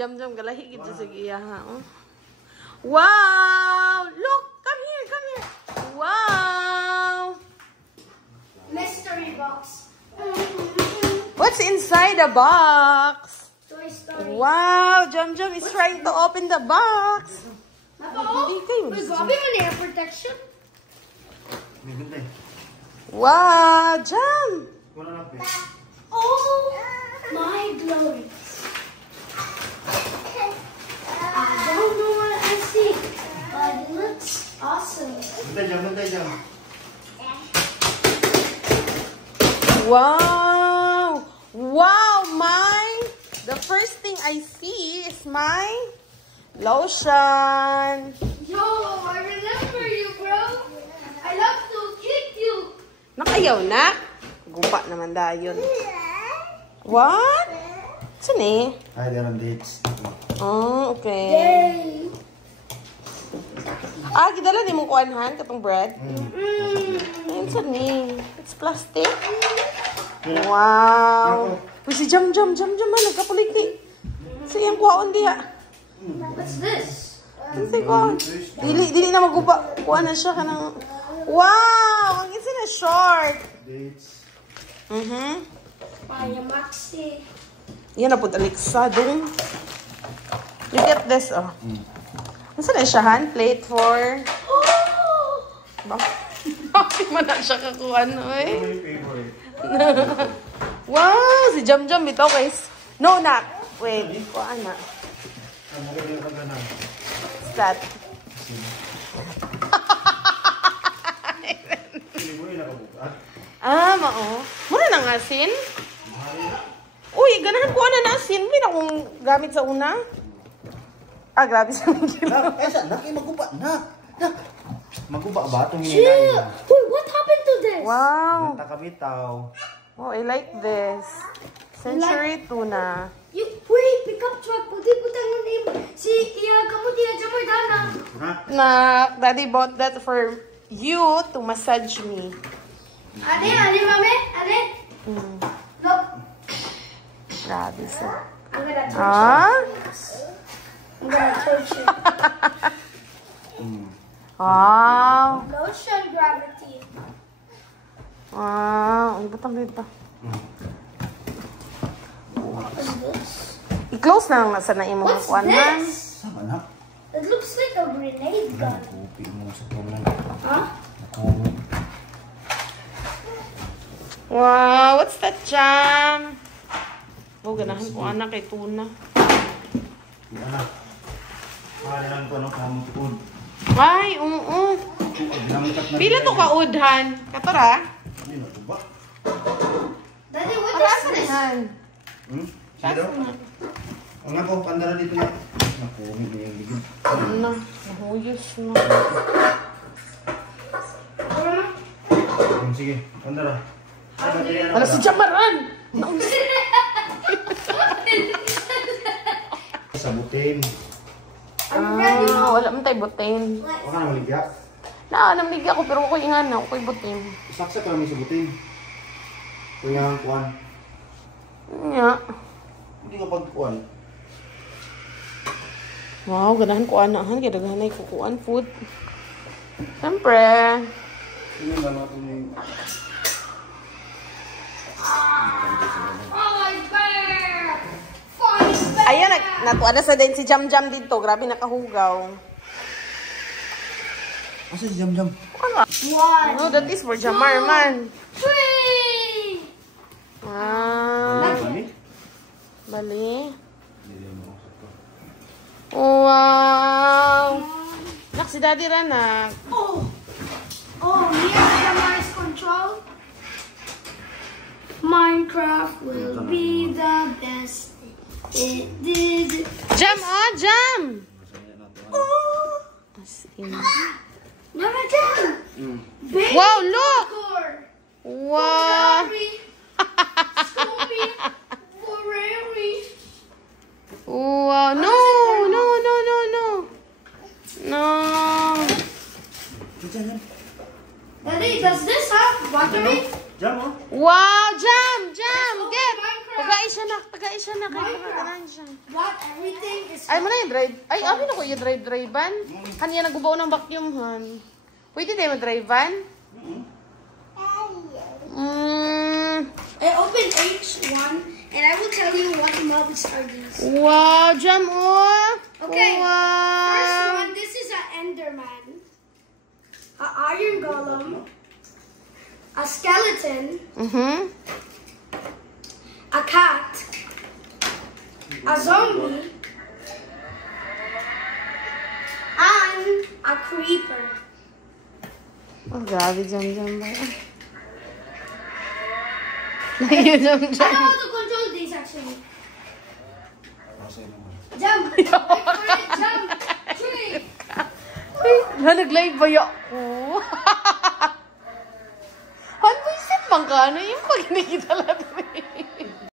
Jam-Jam galahi gid sa iya ha. Oh. Wow! Look, come here, come here. Wow! Mystery box. What's inside the box? Toy Story. Wow, Jam-Jam is trying to open the box. Wait, Bobby on air protection? Wow, Jam! Oh my glory. I don't know what I see, but it looks awesome. Wow! Wow, the first thing I see is my lotion. Yo, I remember you, bro. I love to kick you. Nakayaw na? Gupa naman dayon. What? Saan eh? Hi, they're on dates. Oh, okay. Yay. Ah, gidala di mong kuanhan katong bread? Ayun saan eh? It's plastic. Wow. Uy, si Jam-Jam ha, nagkapuligti. Sige, ang kuhaon diha. What's this? Sige, kuhaon. Dili na magupa. Kuha na siya ka ng... Wow! Ang isa na short. Dates. Ay, Maxi. Yan na po, Alexa. Dun. Look at this, oh. Ang sana siya, hand plate for... Bakit man na siya kakuha, no, eh? My favorite. Wow! Si Jam-Jam ito, guys. No, not. Wait. Kuha na. What's that? Ah, mao. Muna nang asin? Uy, ganahan ko na asin. Hindi na akong gamit sa una. Ah, grabe sa mga Nak, maguba. Nak. Maguba ba itong Chill. Wait, what happened to this? Wow. Nakabitaw. Oh, I like this. Century tuna. Wait, pick up truck. Pwede po tayo name. Si Iyaga mo, di na mo dana. Na, Daddy bought that for you to massage me. Ane, mame? Ane? Look. Grabe sa. I'm gonna touch Ah? I'm gonna touch you. Wow. Lotion gravity. Wow. Ano ba itong dito? What is this? I-close na lang sa naimong What's kuanan. this? Sama na. It looks like a grenade gun. Kopi mo sa tulan. Huh? Wow. What's that, Jam? Oh, ganahan ko anak kay tuna. Yan na. Mahalihan ko anong kamong tukod. Ay, oo. Pila to kaudhan? Katora? Hindi na ito ba? Daddy, what is Parasan this? yan. Sino? Ang ako, pandara dito na. Naku, hindi yung ligid. Ano? Nahuyos na. Sige, pandara. Ano si Jamaran? Sabutin. Wala man tayo butin. Huwag ka na maligya. Namigay ako pero ako'y nga na. Ako'y butin. Saksak ka namin sabutin. Kuya ang kuwan. Nga. Hindi ka pagkuwan. Wow, ganahan ko anahan. Kaya dagahan ay kukuan food. Siyempre. Hindi ba natin yung... Ayan, natuwa na sa din si Jam-Jam dito. Grabe nakahugaw. Asa si Jam-Jam? One. No, that is for Jamar man. 3. Wow. Bali? Bali. Wow. Nak, si Daddy Ranak. Oh, here's the mouse control. Minecraft will be the best. It did. Jam, oh, Jam. As in. Never done. Baby Wow, look. Igor. Wow. Ferrari. Scooby. Ferrari. Wow. No, no, no, no, no. No. Daddy, does this have battery? Jam, oh? Wow, Jam, Jam. Oh, Get. Minecraft. Tagay siya na. Tagay siya na. Kaya nakaganan siya. Got everything Ay, mo na yung drive. Ay, abi na ko yung drive-drivean. Kanya nagubaw ng vacuum, han. Pwede tayo mag-drivean? I open H1 and I will tell you what mobs are these. Wow, jam, oh. Okay, Wow. first one, this is an Enderman, an Iron Golem, a skeleton, a cat, a zombie, and a creeper. Oh, grabe, jam ba? Layo, jam. I know how to control these actually. Jump! Jump! Tree! Nag-live ba yun? Oh. Han, isip man ka. Ano yung pag nakikita lang